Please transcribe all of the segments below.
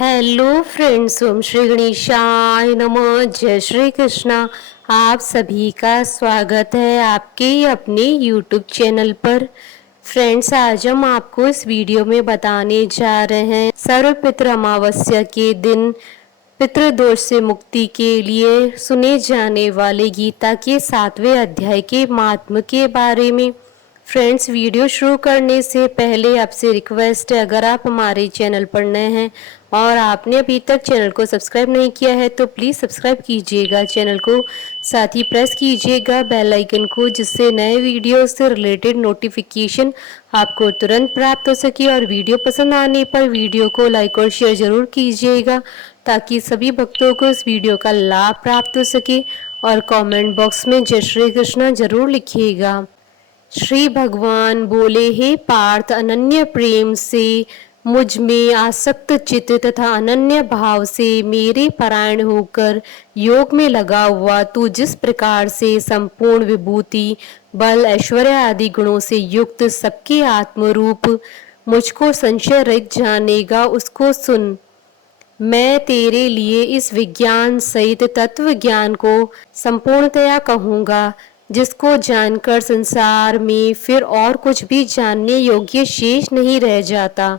Hello friends, ओम श्री गणेशाय नमः। जय श्री कृष्णा। आप सभी का स्वागत है आपके अपने यूट्यूब चैनल पर। फ्रेंड्स, आज हम आपको इस वीडियो में बताने जा रहे हैं सर्वपितृ अमावस्या के दिन पितृदोष से मुक्ति के लिए सुने जाने वाले गीता के 7वें अध्याय के महात्म्य के बारे में। फ्रेंड्स, वीडियो शुरू करने से पहले आपसे रिक्वेस्ट है, अगर आप हमारे चैनल पर नए हैं और आपने अभी तक चैनल को सब्सक्राइब नहीं किया है तो प्लीज़ सब्सक्राइब कीजिएगा चैनल को, साथ ही प्रेस कीजिएगा बेल आइकन को, जिससे नए वीडियो से रिलेटेड नोटिफिकेशन आपको तुरंत प्राप्त हो सके। और वीडियो पसंद आने पर वीडियो को लाइक और शेयर ज़रूर कीजिएगा ताकि सभी भक्तों को इस वीडियो का लाभ प्राप्त हो सके। और कमेंट बॉक्स में जय श्री कृष्णा जरूर लिखिएगा। श्री भगवान बोले, हे पार्थ, अनन्य प्रेम से मुझ में आसक्त चित्त तथा अनन्य भाव से मेरे परायण होकर योग में लगा हुआ तू जिस प्रकार से संपूर्ण विभूति, बल, ऐश्वर्य आदि गुणों से युक्त सबके आत्मरूप मुझको संशय रहित जानेगा, उसको सुन। मैं तेरे लिए इस विज्ञान सहित तत्व ज्ञान को संपूर्णतया कहूँगा, जिसको जानकर संसार में फिर और कुछ भी जानने योग्य शेष नहीं रह जाता।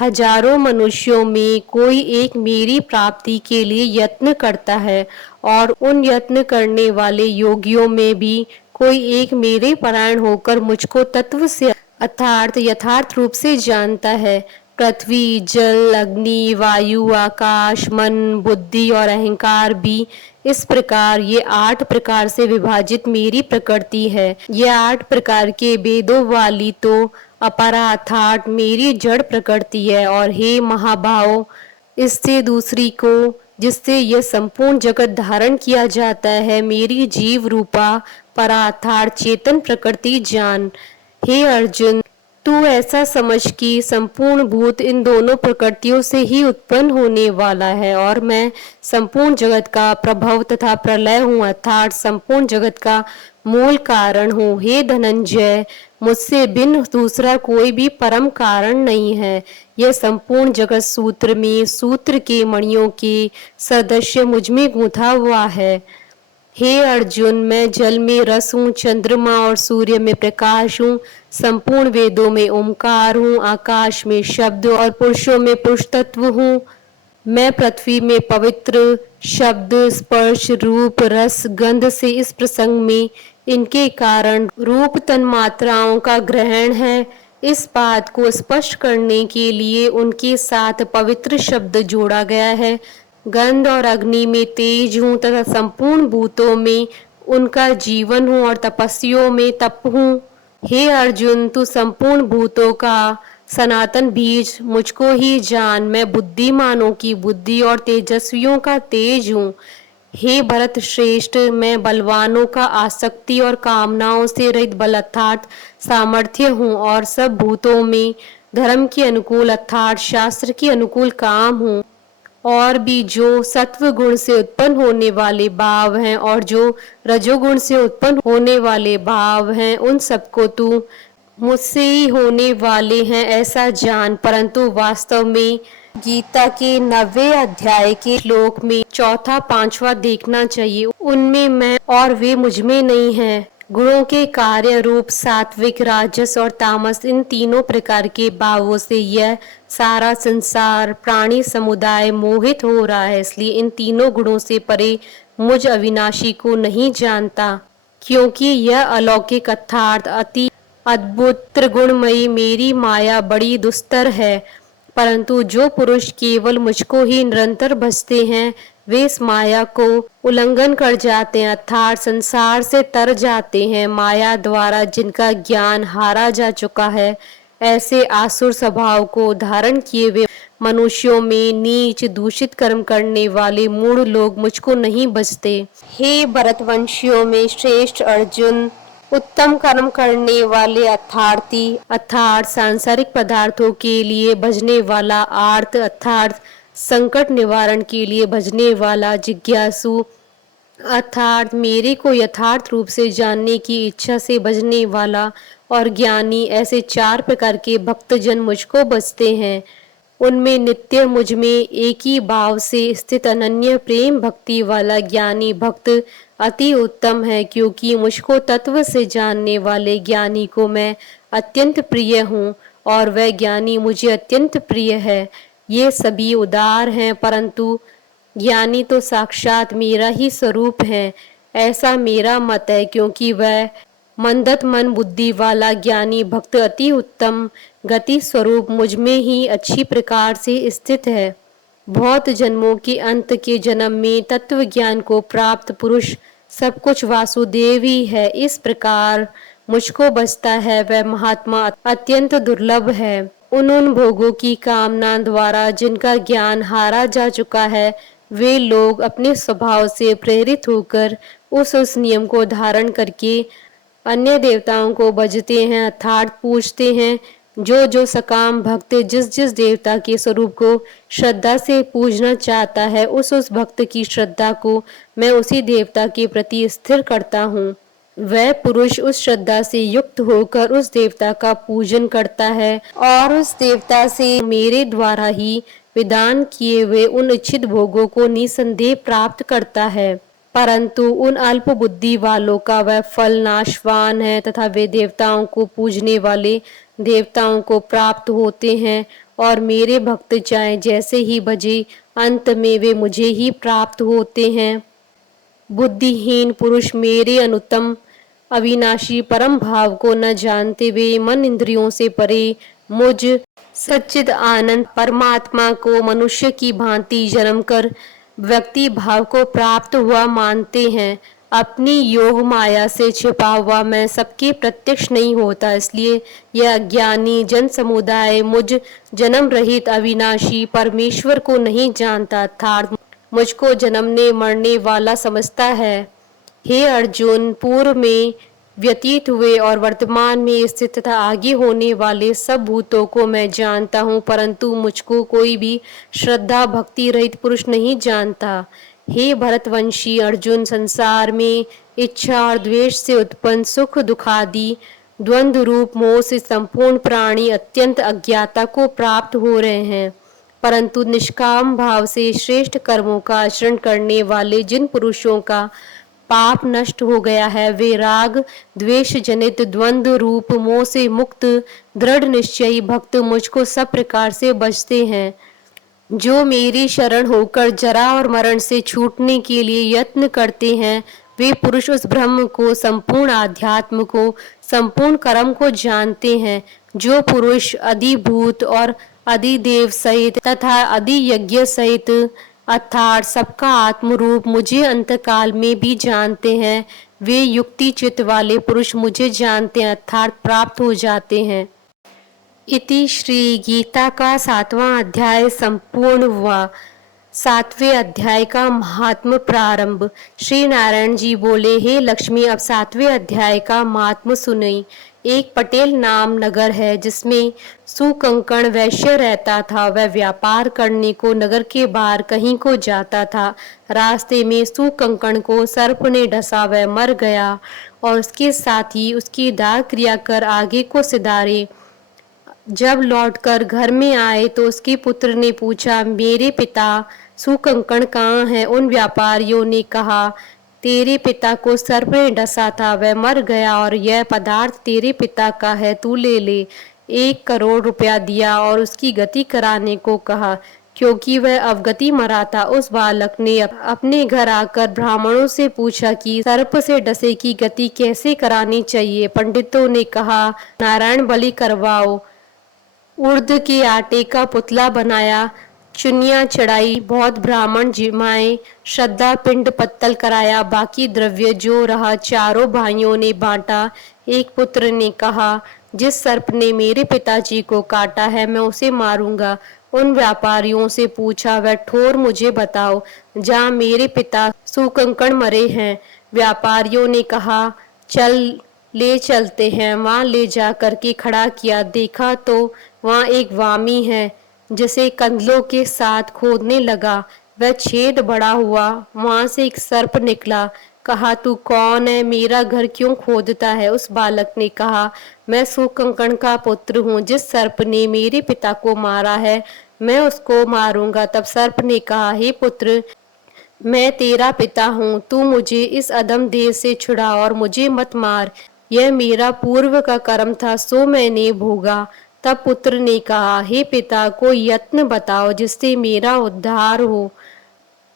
हजारों मनुष्यों में कोई एक मेरी प्राप्ति के लिए यत्न करता है और उन यत्न करने वाले योगियों में भी कोई एक मेरे परायण होकर मुझको तत्व से अर्थात यथार्थ रूप से जानता है। पृथ्वी, जल, अग्नि, वायु, आकाश, मन, बुद्धि और अहंकार भी इस प्रकार ये 8 प्रकार से विभाजित मेरी प्रकृति है। ये 8 प्रकार के भेदों वाली तो अपरा अर्थात मेरी जड़ प्रकृति है। और हे महाभाव, इससे दूसरी को जिससे यह संपूर्ण जगत धारण किया जाता है, मेरी जीव रूपा परा अर्थात चेतन प्रकृति जान। हे अर्जुन, तू ऐसा समझ कि संपूर्ण भूत इन दोनों प्रकृतियों से ही उत्पन्न होने वाला है और मैं संपूर्ण जगत का प्रभव तथा प्रलय हूँ, अर्थात संपूर्ण जगत का मूल कारण हूँ। हे धनंजय, मुझसे भिन्न दूसरा कोई भी परम कारण नहीं है। यह संपूर्ण जगत सूत्र में सूत्र के मणियों के सदृश मुझ में गूंथा हुआ है। हे अर्जुन, मैं जल में रस हूँ, चंद्रमा और सूर्य में प्रकाश हूँ, संपूर्ण वेदों में ओंकार हूँ, आकाश में शब्द और पुरुषों में पुरुष तत्व हूँ। मैं पृथ्वी में पवित्र शब्द, स्पर्श, रूप, रस, गंध से इस प्रसंग में इनके कारण रूप तन मात्राओं का ग्रहण है। इस बात को स्पष्ट करने के लिए उनके साथ पवित्र शब्द जोड़ा गया है। गंध और अग्नि में तेज हूँ तथा संपूर्ण भूतों में उनका जीवन हूँ और तपस्वियों में तप हूँ। हे अर्जुन, तू संपूर्ण भूतों का सनातन बीज मुझको ही जान। मैं बुद्धिमानों की बुद्धि और तेजस्वियों का तेज हूँ। हे भरत श्रेष्ठ, मैं बलवानों का आसक्ति और कामनाओं से रहित बल अर्थात सामर्थ्य हूँ और सब भूतों में धर्म के अनुकूल अर्थात शास्त्र के अनुकूल काम हूँ। और भी जो सत्व गुण से उत्पन्न होने वाले भाव हैं और जो रजोगुण से उत्पन्न होने वाले भाव हैं, उन सबको तू मुझसे ही होने वाले हैं ऐसा जान। परंतु वास्तव में गीता के 9वें अध्याय के श्लोक में चौथा पांचवा देखना चाहिए, उनमें मैं और वे मुझ में नहीं है। गुणों के कार्य रूप सात्विक, राजस और तामस, इन तीनों प्रकार के भावों से यह सारा संसार प्राणी समुदाय मोहित हो रहा है। इसलिए इन तीनों गुणों से परे मुझ अविनाशी को नहीं जानता, क्योंकि यह अलौकिक अर्थात अति अद्भुत त्रिगुणमयी मेरी माया बड़ी दुस्तर है। परंतु जो पुरुष केवल मुझको ही निरंतर भजते हैं, वे इस माया को उल्लंघन कर जाते हैं अर्थात संसार से तर जाते हैं। माया द्वारा जिनका ज्ञान हारा जा चुका है, ऐसे आसुर स्वभाव को धारण किए हुए मनुष्यों में नीच दूषित कर्म करने वाले मूढ़ लोग मुझको नहीं भजते। हे भरतवंशियों में श्रेष्ठ अर्जुन, उत्तम कर्म करने वाले अर्थार्थी अर्थात सांसारिक पदार्थों के लिए भजने वाला, आर्त अर्थात संकट निवारण के लिए भजने वाला, जिज्ञासु अर्थात मेरे को यथार्थ रूप से जानने की इच्छा से भजने वाला और ज्ञानी, ऐसे 4 प्रकार के भक्तजन मुझको भजते हैं। उनमें नित्य मुझ में एक ही भाव से स्थित अनन्य प्रेम भक्ति वाला ज्ञानी भक्त अति उत्तम है, क्योंकि मुझको तत्व से जानने वाले ज्ञानी को मैं अत्यंत प्रिय हूँ और वह ज्ञानी मुझे अत्यंत प्रिय है। ये सभी उदार हैं, परंतु ज्ञानी तो साक्षात मेरा ही स्वरूप है, ऐसा मेरा मत है, क्योंकि वह मंदत मन बुद्धि वाला ज्ञानी भक्त अति उत्तम गति स्वरूप मुझ में ही अच्छी प्रकार से स्थित है। बहुत जन्मों के अंत के जन्म में तत्व ज्ञान को प्राप्त पुरुष सब कुछ वासुदेव ही है। इस प्रकार मुझको बचता है वह महात्मा अत्यंत दुर्लभ है। उन भोगों की कामना द्वारा जिनका ज्ञान हारा जा चुका है, वे लोग अपने स्वभाव से प्रेरित होकर उस नियम को धारण करके अन्य देवताओं को भजते हैं, अर्थात पूजते हैं। जो सकाम भक्त जिस जिस देवता के स्वरूप को श्रद्धा से पूजना चाहता है, उस भक्त की श्रद्धा को मैं उसी देवता के प्रति स्थिर करता हूँ। वह पुरुष उस श्रद्धा से युक्त होकर उस देवता का पूजन करता है और उस देवता से मेरे द्वारा ही विधान किए हुए उन इच्छित भोगों को निसंदेह प्राप्त करता है। परंतु उन अल्प बुद्धि वालों का वह फल नाशवान है तथा वे देवताओं को पूजने वाले देवताओं को प्राप्त होते हैं और मेरे भक्त चाहे जैसे ही भजे, अंत में वे मुझे ही प्राप्त होते हैं। बुद्धिहीन पुरुष मेरे अनुत्तम अविनाशी परम भाव को न जानते हुए मन इंद्रियों से परे मुझ सच्चिद आनंद परमात्मा को मनुष्य की भांति जन्म कर व्यक्ति भाव को प्राप्त हुआ मानते हैं। अपनी योग माया से छिपा हुआ मैं सबके प्रत्यक्ष नहीं होता, इसलिए यह अज्ञानी जन समुदाय मुझ जन्म रहित अविनाशी परमेश्वर को नहीं जानता, अर्थात मुझको जन्मने मरने वाला समझता है। हे अर्जुन, पूर्व में व्यतीत हुए और वर्तमान में स्थित तथा आगे होने वाले सब भूतों को मैं जानता हूँ, परंतु मुझको कोई भी श्रद्धा भक्ति रहित पुरुष नहीं जानता। हे भरतवंशी अर्जुन, संसार में इच्छा और द्वेष से उत्पन्न सुख दुखादि द्वंद्व रूप मोह से संपूर्ण प्राणी अत्यंत अज्ञाता को प्राप्त हो रहे हैं, परंतु निष्काम भाव से श्रेष्ठ कर्मों का आचरण करने वाले जिन पुरुषों का पाप नष्ट हो गया है, वे राग द्वेष जनित द्वंद्व रूप मोह से मुक्त दृढ़ निश्चयी भक्त मुझको सब प्रकार से बचते हैं। जो मेरी शरण होकर जरा और मरण से छूटने के लिए यत्न करते हैं, वे पुरुष उस ब्रह्म को, संपूर्ण आध्यात्म को, संपूर्ण कर्म को जानते हैं। जो पुरुष अधिभूत और अधिदेव सहित तथा अधियज्ञ सहित अर्थात सबका आत्मरूप मुझे अंतकाल में भी जानते हैं, वे युक्ति चित्त वाले पुरुष मुझे जानते हैं, अर्थात प्राप्त हो जाते हैं। इति श्री गीता का 7वां अध्याय संपूर्ण हुआ। 7वें अध्याय का महात्म प्रारंभ। श्री नारायण जी बोले, हे लक्ष्मी, अब 7वें अध्याय का महात्म सुनी। एक पटेल नाम नगर है जिसमें सुकंकण वैश्य रहता था। वह व्यापार करने को नगर के बाहर कहीं को जाता था। रास्ते में सुकंकण को सर्प ने डसा, वह मर गया और उसके साथ ही उसकी दाह क्रिया कर आगे को सिधारे। जब लौटकर घर में आए तो उसके पुत्र ने पूछा, मेरे पिता सुकंकण कहाँ है? उन व्यापारियों ने कहा, तेरे पिता को सर्प ने डसा था, वह मर गया और यह पदार्थ तेरे पिता का है, तू ले ले। 1 करोड़ रुपया दिया और उसकी गति कराने को कहा, क्योंकि वह अवगति मरा था। उस बालक ने अपने घर आकर ब्राह्मणों से पूछा कि सर्प से डसे की गति कैसे करानी चाहिए। पंडितों ने कहा, नारायण बलि करवाओ। उड़द के आटे का पुतला बनाया, चुनिया चढ़ाई, बहुत ब्राह्मण जिमाए, श्रद्धा पिंड पत्तल कराया, बाकी द्रव्य जो रहा चारों भाइयों ने बांटा। एक पुत्र ने कहा, जिस सर्प ने मेरे पिताजी को काटा है मैं उसे मारूंगा। उन व्यापारियों से पूछा, वह ठोर मुझे बताओ जहाँ मेरे पिता सुकंकण मरे हैं। व्यापारियों ने कहा, चल ले चलते हैं। वहाँ ले जा करके खड़ा किया, देखा तो वहाँ एक वामी है जिसे कंदलों के साथ खोदने लगा। वह छेद बड़ा हुआ, वहाँ से एक सर्प निकला। कहा, तू कौन है? मेरा घर क्यों खोदता है? उस बालक ने कहा, मैं सुकंकण का पुत्र हूँ। जिस सर्प ने मेरे पिता को मारा है मैं उसको मारूंगा। तब सर्प ने कहा, हे पुत्र, मैं तेरा पिता हूँ, तू मुझे इस अधम देह से छुड़ा और मुझे मत मार। यह मेरा पूर्व का कर्म था, सो मैंने भोगा। तब पुत्र ने कहा, हे पिता, कोई यत्न बताओ जिससे मेरा उद्धार हो।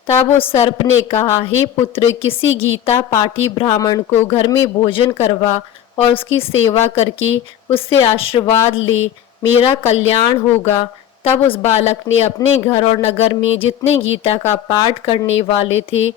तब उस सर्प ने कहा, हे पुत्र, किसी गीता पाठी ब्राह्मण को घर में भोजन करवा और उसकी सेवा करके उससे आशीर्वाद ले, मेरा कल्याण होगा। तब उस बालक ने अपने घर और नगर में जितने गीता का पाठ करने वाले थे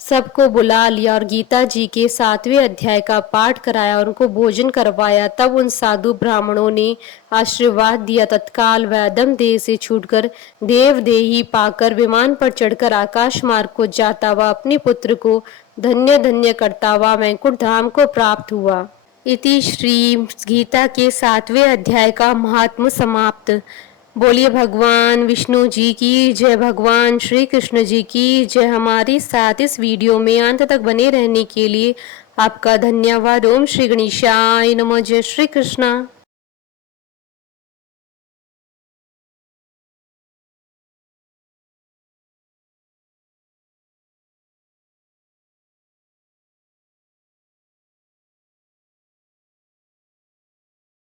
सबको बुला लिया और गीता जी के 7वें अध्याय का पाठ कराया और उनको भोजन करवाया। तब उन साधु ब्राह्मणों ने आशीर्वाद दिया। तत्काल वह अधम देह से छूटकर देवदेही पाकर विमान पर चढ़कर आकाश मार्ग को जाता हुआ अपने पुत्र को धन्य धन्य करता हुआ वैकुंठ धाम को प्राप्त हुआ। इति श्री गीता के 7वें अध्याय का महात्म समाप्त। बोलिए भगवान विष्णु जी की जय, भगवान श्री कृष्ण जी की जय। हमारे साथ इस वीडियो में अंत तक बने रहने के लिए आपका धन्यवाद। ओम श्री गणेशाय नमः। जय श्री कृष्णा।